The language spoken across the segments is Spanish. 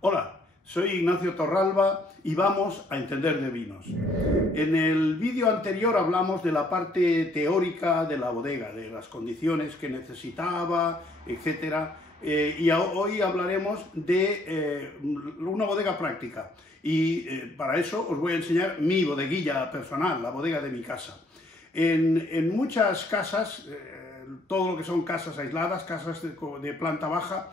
Hola, soy Ignacio Torralba y vamos a entender de vinos. En el vídeo anterior hablamos de la parte teórica de la bodega, de las condiciones que necesitaba, etc. Y hoy hablaremos de una bodega práctica. Y para eso os voy a enseñar mi bodeguilla personal, la bodega de mi casa. En muchas casas, todo lo que son casas aisladas, casas de planta baja,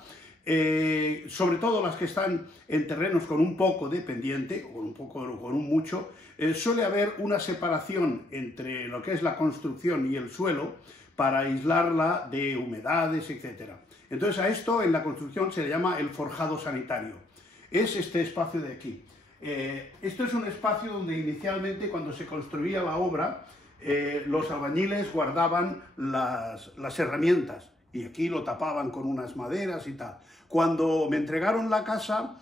sobre todo las que están en terrenos con un poco de pendiente, o con un mucho, suele haber una separación entre lo que es la construcción y el suelo para aislarla de humedades, etc. Entonces a esto en la construcción se le llama el forjado sanitario. Es este espacio de aquí. Esto es un espacio donde inicialmente, cuando se construía la obra, los albañiles guardaban las herramientas y aquí lo tapaban con unas maderas y tal. Cuando me entregaron la casa,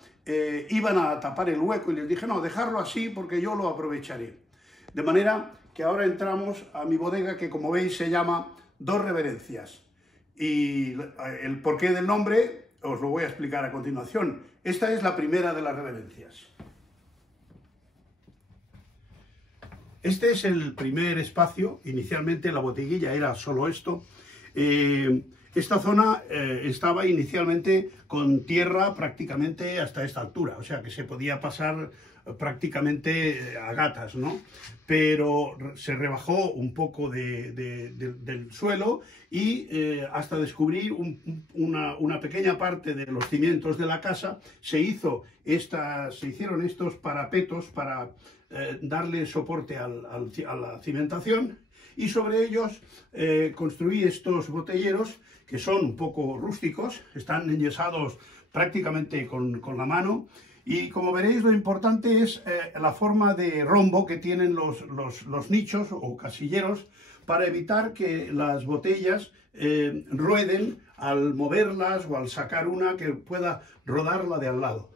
iban a tapar el hueco y les dije, no, dejarlo así porque yo lo aprovecharé. De manera que ahora entramos a mi bodega, que como veis se llama Dos Reverencias. Y el porqué del nombre os lo voy a explicar a continuación. Esta es la primera de las reverencias. Este es el primer espacio. Inicialmente la bodeguilla era solo esto. Esta zona estaba inicialmente con tierra prácticamente hasta esta altura, o sea que se podía pasar prácticamente a gatas, ¿no? Pero se rebajó un poco del suelo y hasta descubrir una pequeña parte de los cimientos de la casa se hicieron estos parapetos para darle soporte a la cimentación, y sobre ellos construí estos botelleros que son un poco rústicos, están enyesados prácticamente con la mano, y como veréis lo importante es la forma de rombo que tienen los nichos o casilleros para evitar que las botellas rueden al moverlas o al sacar una, que pueda rodar la de al lado.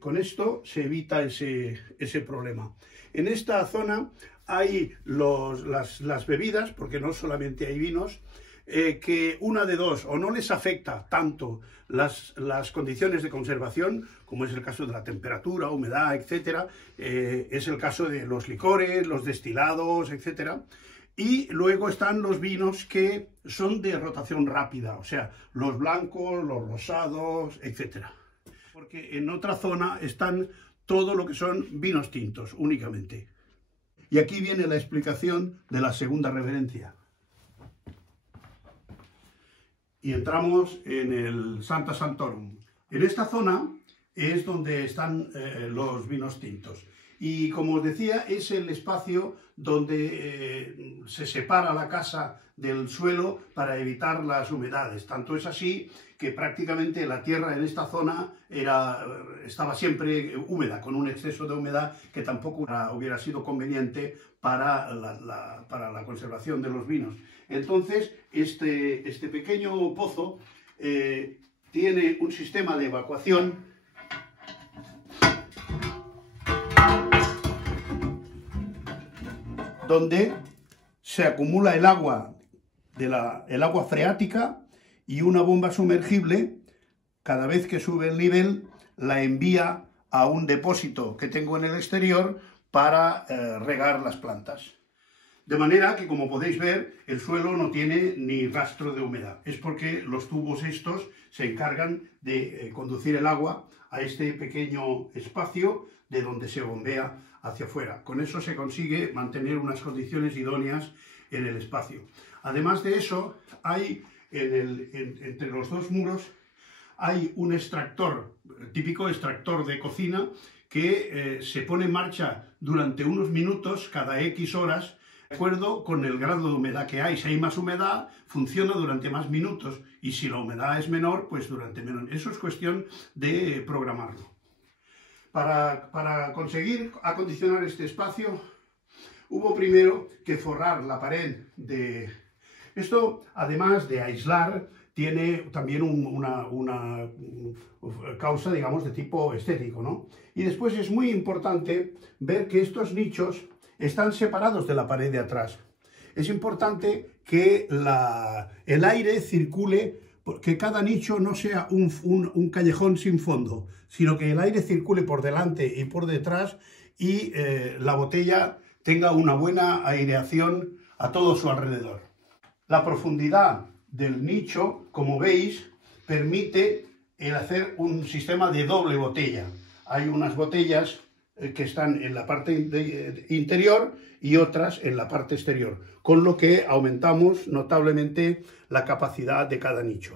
Con esto se evita ese problema. En esta zona hay las bebidas, porque no solamente hay vinos, que una de dos, o no les afecta tanto las condiciones de conservación, como es el caso de la temperatura, humedad, etc. Es el caso de los licores, los destilados, etc. Y luego están los vinos que son de rotación rápida, o sea, los blancos, los rosados, etc. Porque en otra zona están todo lo que son vinos tintos, únicamente. Y aquí viene la explicación de la segunda reverencia. Y entramos en el Sancta Sanctorum. En esta zona es donde están los vinos tintos. Y como os decía, es el espacio donde se separa la casa del suelo para evitar las humedades. Tanto es así que prácticamente la tierra en esta zona estaba siempre húmeda, con un exceso de humedad que tampoco hubiera sido conveniente para la conservación de los vinos. Entonces, este pequeño pozo tiene un sistema de evacuación donde se acumula el agua, el agua freática, y una bomba sumergible, cada vez que sube el nivel, la envía a un depósito que tengo en el exterior para regar las plantas. De manera que, como podéis ver, el suelo no tiene ni rastro de humedad. Es porque los tubos estos se encargan de conducir el agua a este pequeño espacio de donde se bombea hacia afuera. Con eso se consigue mantener unas condiciones idóneas en el espacio. Además de eso, hay entre los dos muros hay un extractor, típico extractor de cocina, que se pone en marcha durante unos minutos cada X horas, de acuerdo con el grado de humedad que hay. Si hay más humedad, funciona durante más minutos, y si la humedad es menor, pues durante menos. Eso es cuestión de programarlo. Para conseguir acondicionar este espacio, hubo primero que forrar la pared de... Esto, además de aislar, tiene también una causa, digamos, de tipo estético, ¿no? Y después es muy importante ver que estos nichos están separados de la pared de atrás. Es importante que el aire circule que cada nicho no sea un callejón sin fondo, sino que el aire circule por delante y por detrás y la botella tenga una buena aireación a todo su alrededor. La profundidad del nicho, como veis, permite el hacer un sistema de doble botella. Hay unas botellas que están en la parte interior y otras en la parte exterior, con lo que aumentamos notablemente la capacidad de cada nicho.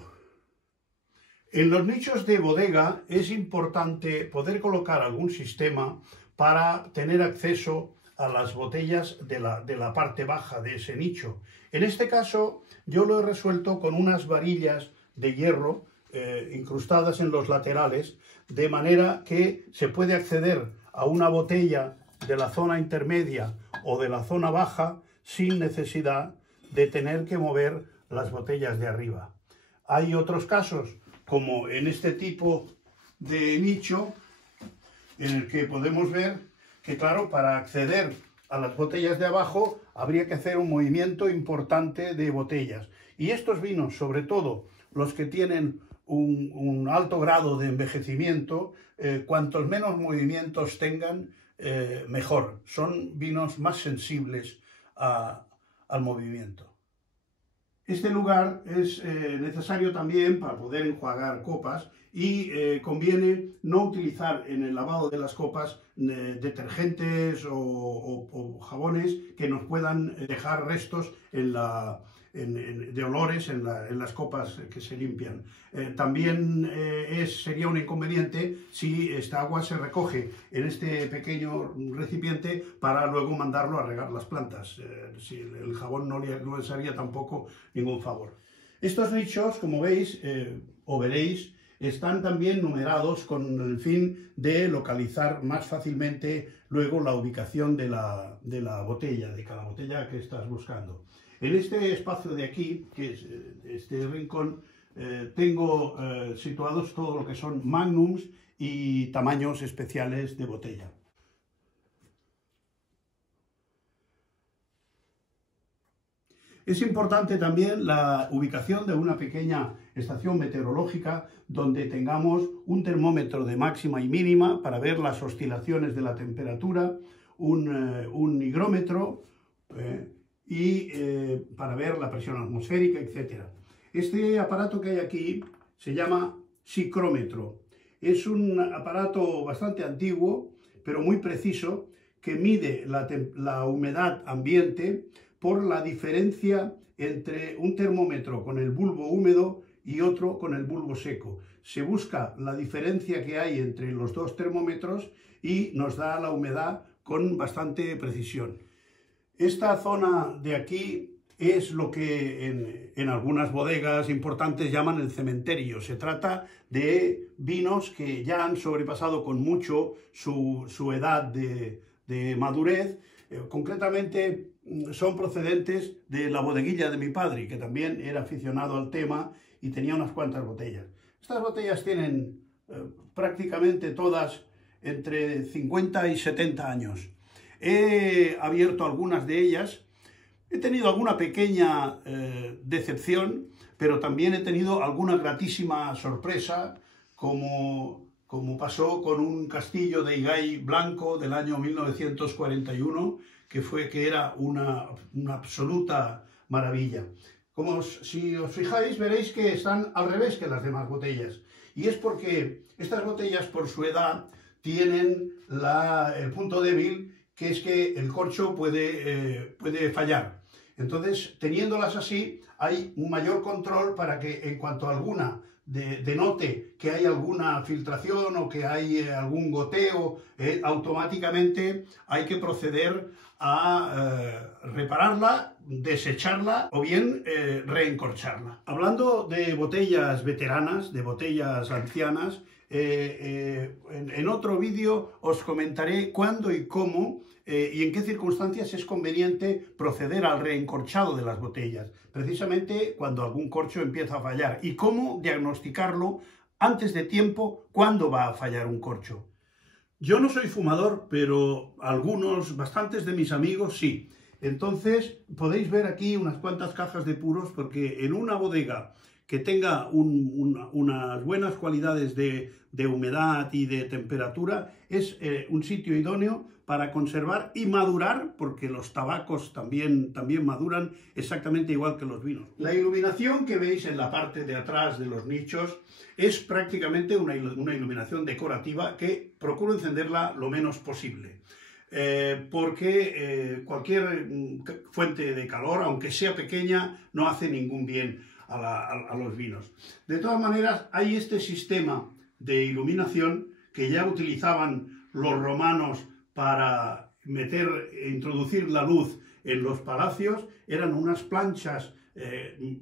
En los nichos de bodega es importante poder colocar algún sistema para tener acceso a las botellas de la parte baja de ese nicho. En este caso yo lo he resuelto con unas varillas de hierro incrustadas en los laterales, de manera que se puede acceder a una botella de la zona intermedia o de la zona baja sin necesidad de tener que mover las botellas de arriba. Hay otros casos, como en este tipo de nicho, en el que podemos ver que, claro, para acceder a las botellas de abajo habría que hacer un movimiento importante de botellas. Y estos vinos, sobre todo los que tienen un alto grado de envejecimiento, cuantos menos movimientos tengan, mejor. Son vinos más sensibles al movimiento. Este lugar es necesario también para poder enjuagar copas y conviene no utilizar en el lavado de las copas detergentes o jabones que nos puedan dejar restos de olores en las copas que se limpian. También sería un inconveniente si esta agua se recoge en este pequeño recipiente para luego mandarlo a regar las plantas. Si el jabón no les haría tampoco ningún favor. Estos nichos, como veis o veréis, están también numerados con el fin de localizar más fácilmente luego la ubicación de la botella, de cada botella que estás buscando. En este espacio de aquí, que es este rincón, tengo situados todo lo que son magnums y tamaños especiales de botella. Es importante también la ubicación de una pequeña estación meteorológica donde tengamos un termómetro de máxima y mínima para ver las oscilaciones de la temperatura, un higrómetro y para ver la presión atmosférica, etc. Este aparato que hay aquí se llama psicrómetro. Es un aparato bastante antiguo, pero muy preciso, que mide la humedad ambiente por la diferencia entre un termómetro con el bulbo húmedo y otro con el bulbo seco. Se busca la diferencia que hay entre los dos termómetros y nos da la humedad con bastante precisión. Esta zona de aquí es lo que en algunas bodegas importantes llaman el cementerio. Se trata de vinos que ya han sobrepasado con mucho su edad de madurez. Concretamente son procedentes de la bodeguilla de mi padre, que también era aficionado al tema y tenía unas cuantas botellas. Estas botellas tienen prácticamente todas entre 50 y 70 años. He abierto algunas de ellas, he tenido alguna pequeña decepción, pero también he tenido alguna gratísima sorpresa, como pasó con un castillo de higay blanco del año 1941, que era una absoluta maravilla. Si os fijáis, veréis que están al revés que las demás botellas. Y es porque estas botellas, por su edad, tienen el punto débil, que es que el corcho puede fallar. Entonces, teniéndolas así, hay un mayor control para que en cuanto a alguna denote que hay alguna filtración o que hay algún goteo, automáticamente hay que proceder a repararla, desecharla o bien reencorcharla. Hablando de botellas veteranas, de botellas ancianas, en otro vídeo os comentaré cuándo y cómo y en qué circunstancias es conveniente proceder al reencorchado de las botellas, precisamente cuando algún corcho empieza a fallar, y cómo diagnosticarlo antes de tiempo cuándo va a fallar un corcho. Yo no soy fumador, pero bastantes de mis amigos sí. Entonces, podéis ver aquí unas cuantas cajas de puros, porque en una bodega que tenga unas buenas cualidades de humedad y de temperatura, es un sitio idóneo para conservar y madurar, porque los tabacos también maduran exactamente igual que los vinos. La iluminación que veis en la parte de atrás de los nichos es prácticamente una iluminación decorativa que procuro encenderla lo menos posible. Porque cualquier fuente de calor, aunque sea pequeña, no hace ningún bien a los vinos. De todas maneras, hay este sistema de iluminación que ya utilizaban los romanos para introducir la luz en los palacios. Eran unas planchas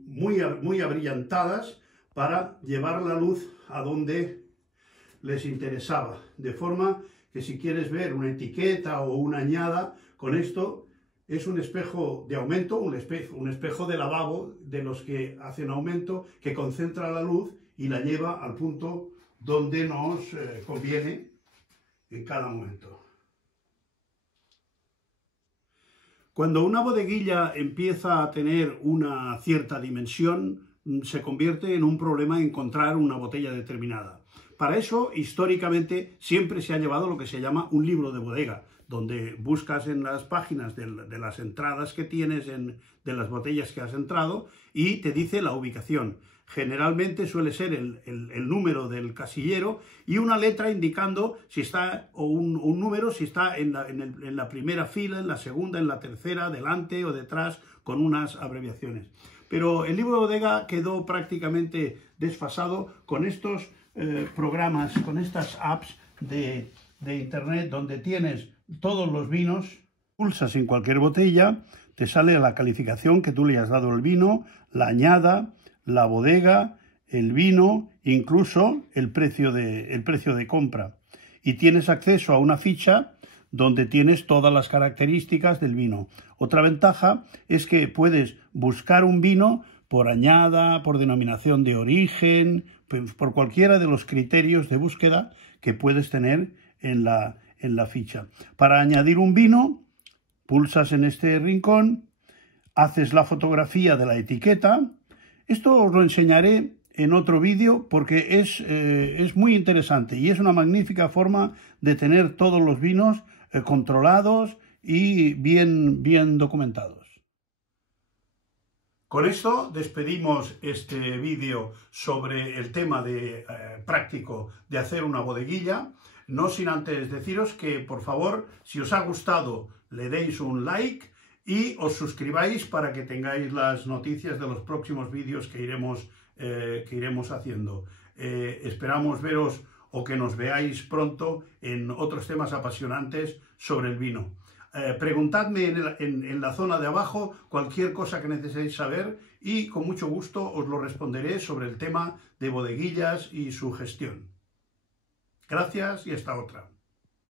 muy abrillantadas para llevar la luz a donde les interesaba, de forma que si quieres ver una etiqueta o una añada, con esto es un espejo de aumento, un espejo de lavabo de los que hacen aumento, que concentra la luz y la lleva al punto donde nos conviene en cada momento. Cuando una bodeguilla empieza a tener una cierta dimensión, se convierte en un problema encontrar una botella determinada. Para eso, históricamente, siempre se ha llevado lo que se llama un libro de bodega, donde buscas en las páginas de las entradas que tienes de las botellas que has entrado y te dice la ubicación. Generalmente suele ser el número del casillero y una letra indicando si está, o un número si está en la primera fila, en la segunda, en la tercera, delante o detrás, con unas abreviaciones. Pero el libro de bodega quedó prácticamente desfasado con estos programas, con estas apps de internet, donde tienes todos los vinos. Pulsas en cualquier botella, te sale la calificación que tú le has dado al vino, la añada, la bodega, el vino, incluso el precio de compra. Y tienes acceso a una ficha donde tienes todas las características del vino. Otra ventaja es que puedes buscar un vino por añada, por denominación de origen, por cualquiera de los criterios de búsqueda que puedes tener en la ficha. Para añadir un vino, pulsas en este rincón, haces la fotografía de la etiqueta. Esto os lo enseñaré en otro vídeo porque es muy interesante y es una magnífica forma de tener todos los vinos controlados y bien documentados. Con esto despedimos este vídeo sobre el tema práctico de hacer una bodeguilla. No sin antes deciros que, por favor, si os ha gustado, le deis un like y os suscribáis para que tengáis las noticias de los próximos vídeos que iremos haciendo. Esperamos veros o que nos veáis pronto en otros temas apasionantes sobre el vino. Preguntadme en la zona de abajo cualquier cosa que necesitéis saber y con mucho gusto os lo responderé sobre el tema de bodeguillas y su gestión. Gracias y hasta otra.